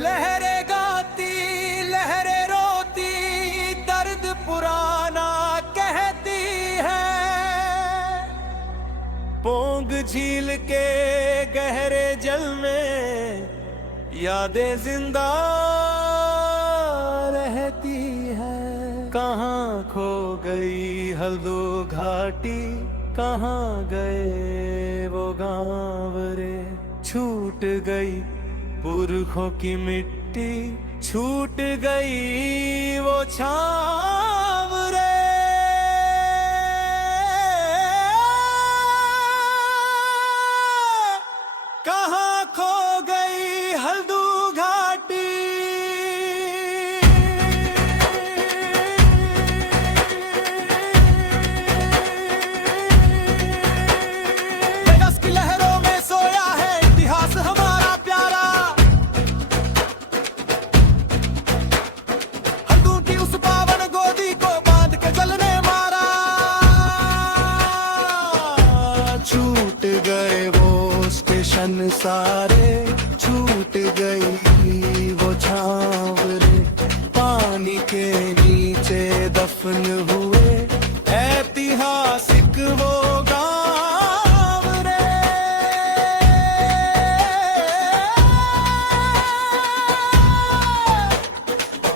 लहरें गाती लहरें रोती दर्द पुराना कहती है। पोंग झील के गहरे जल में यादें जिंदा रहती है। कहाँ खो गई हल्दो घाटी, कहाँ गए वो गाँव रे। छूट गई पुरखों की मिट्टी, छूट गई वो छाव रे। कहाँ खो गई हल्दू घाटी। वेगस की लहरों में सोया है इतिहास हमारा प्यारा। हल्दू की उस पावन गोदी को बांध के जलने मारा। छूट गए वो स्टेशन सारे, छूट गई वो छाव रे। पानी के नीचे दफन हुए ऐतिहासिक वो गाँव रे।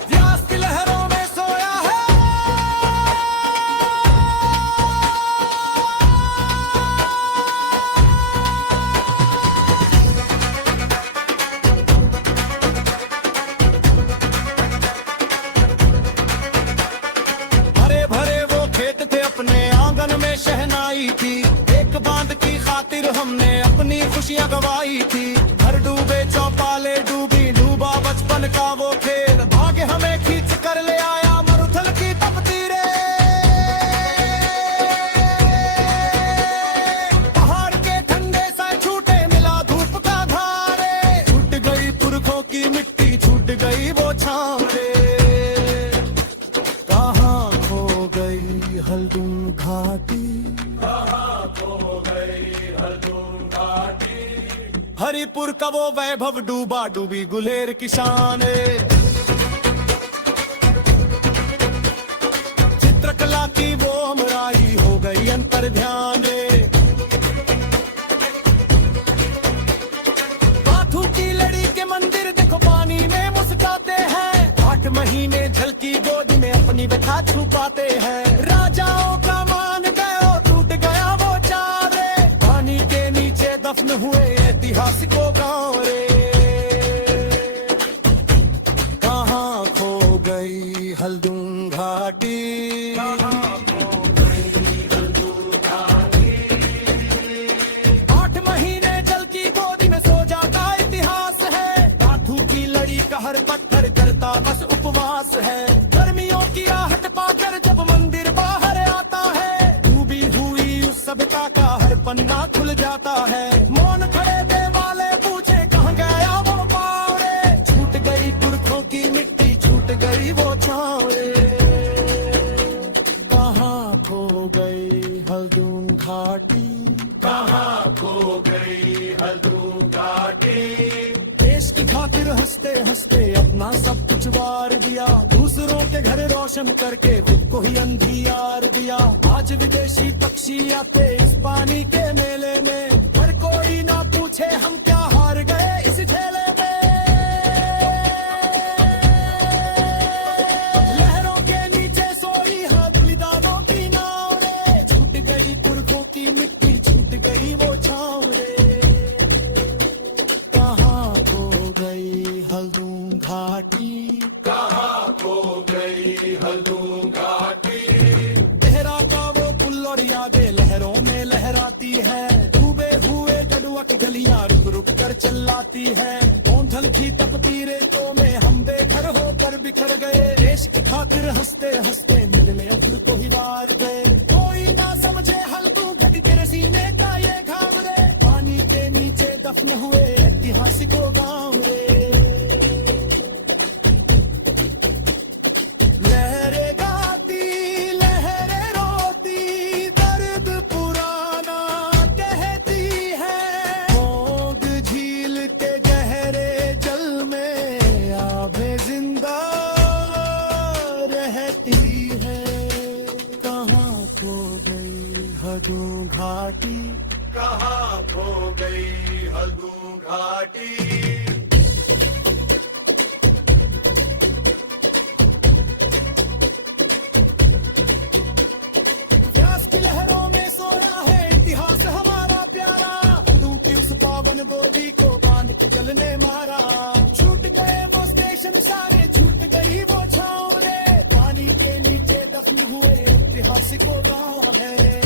व्यास की लहरों में सोया है। भरे भरे वो खेत थे, अपने आंगन में शहनाई थी। एक बांध की खातिर हमने अपनी खुशियां गवाई थी। घर डूबे चौपाले डूबी, डूबा बचपन का वो खेल। भाग्य हमें खींच कर ले आया मरुथल की तपती रे। पहाड़ के ठंडे सा छूटे मिला धूप का धारे। छूट गई पुरखों की मिट्टी, छूट गई वो छाव रे। कहाँ खो गई हल्दून घाटी, कहाँ खो गई हल्दून घाटी। हरिपुर का वो वैभव डूबा डूबी गुलेर की शान। चित्रकला की वो अमराई हो गई अंतर ध्यान रे। बाथू की लड़ी के मंदिर देखो पानी में मुस्काते हैं। 8 महीने जल की गोद में अपनी व्यथा छुपाते हैं। राजाओं का मान गयो टूट गया वो चारे। पानी के नीचे दफन हुए ऐतिहासिकों गाँव रे। कहाँ खो गई हल्दून घाटी, कहाँ खो गई हल्दून घाटी। 8 महीने जल की गोदी में सो जाता इतिहास है। बाथू की लड़ी का हर पत्थर करता बस उपवास है। गर्मियों की आहट पाकर जब मंदिर बाहर आता है। डूबी हुई उस सभ्यता का हर पन्ना खुल जाता है। मौन खड़े थे वाले पूछे कहाँ गया वो पाँव रे। छूट गई पुरखों की मिट्टी, छूट गई वो छाव रे। कहाँ खो गई हल्दून घाटी, कहाँ खो गई हल्दून घाटी। देश की खातिर हंसते हंसते अपना सब कुछ वार दिया। दूसरों के घर रोशन करके खुद को ही अंधियार दिया। आज विदेशी पक्षी आते इस पानी के मेले में, पर कोई ना पूछे हम क्या हार गए इस झेले में। लहरों के नीचे सोई है बलिदानों की नाव रे। छूट गई पुरखों की मिट्टी, छूट गई वो छाव रे। कहाँ खो गई हल्दून घाटी, कहाँ खो गई हल्दून घाटी। लहरा का वो पुल और यादें लहरों में लहराती है। डूबे हुए गडुआ की गलियां रुक रुक कर चिल्लाती है। ओंझल की तपती रेतों में हम बेघर होकर बिखर गए। देश की खातिर हंसते हंसते मिलने खुद को ही वार गए। कोई ना समझे हल्दू घटी तेरे सीने का ये घाव रे। पानी के नीचे दफन हुए ऐतिहासिकों गाँव रे। लहरें गाती लहरें रोती दर्द पुराना कहती है। मोग झील के गहरे जल में हल्दू घाटी, कहाँ खो गई हल्दू घाटी। प्यास की लहरों में सोया है इतिहास हमारा प्यारा, टूटी उस पावन गोदी को बांध के जल ने मारा। छूट गए वो स्टेशन सारे, छूट गई वो छाँव रे, पानी के नीचे दफन हुए ऐतिहासिक वो गाँव है।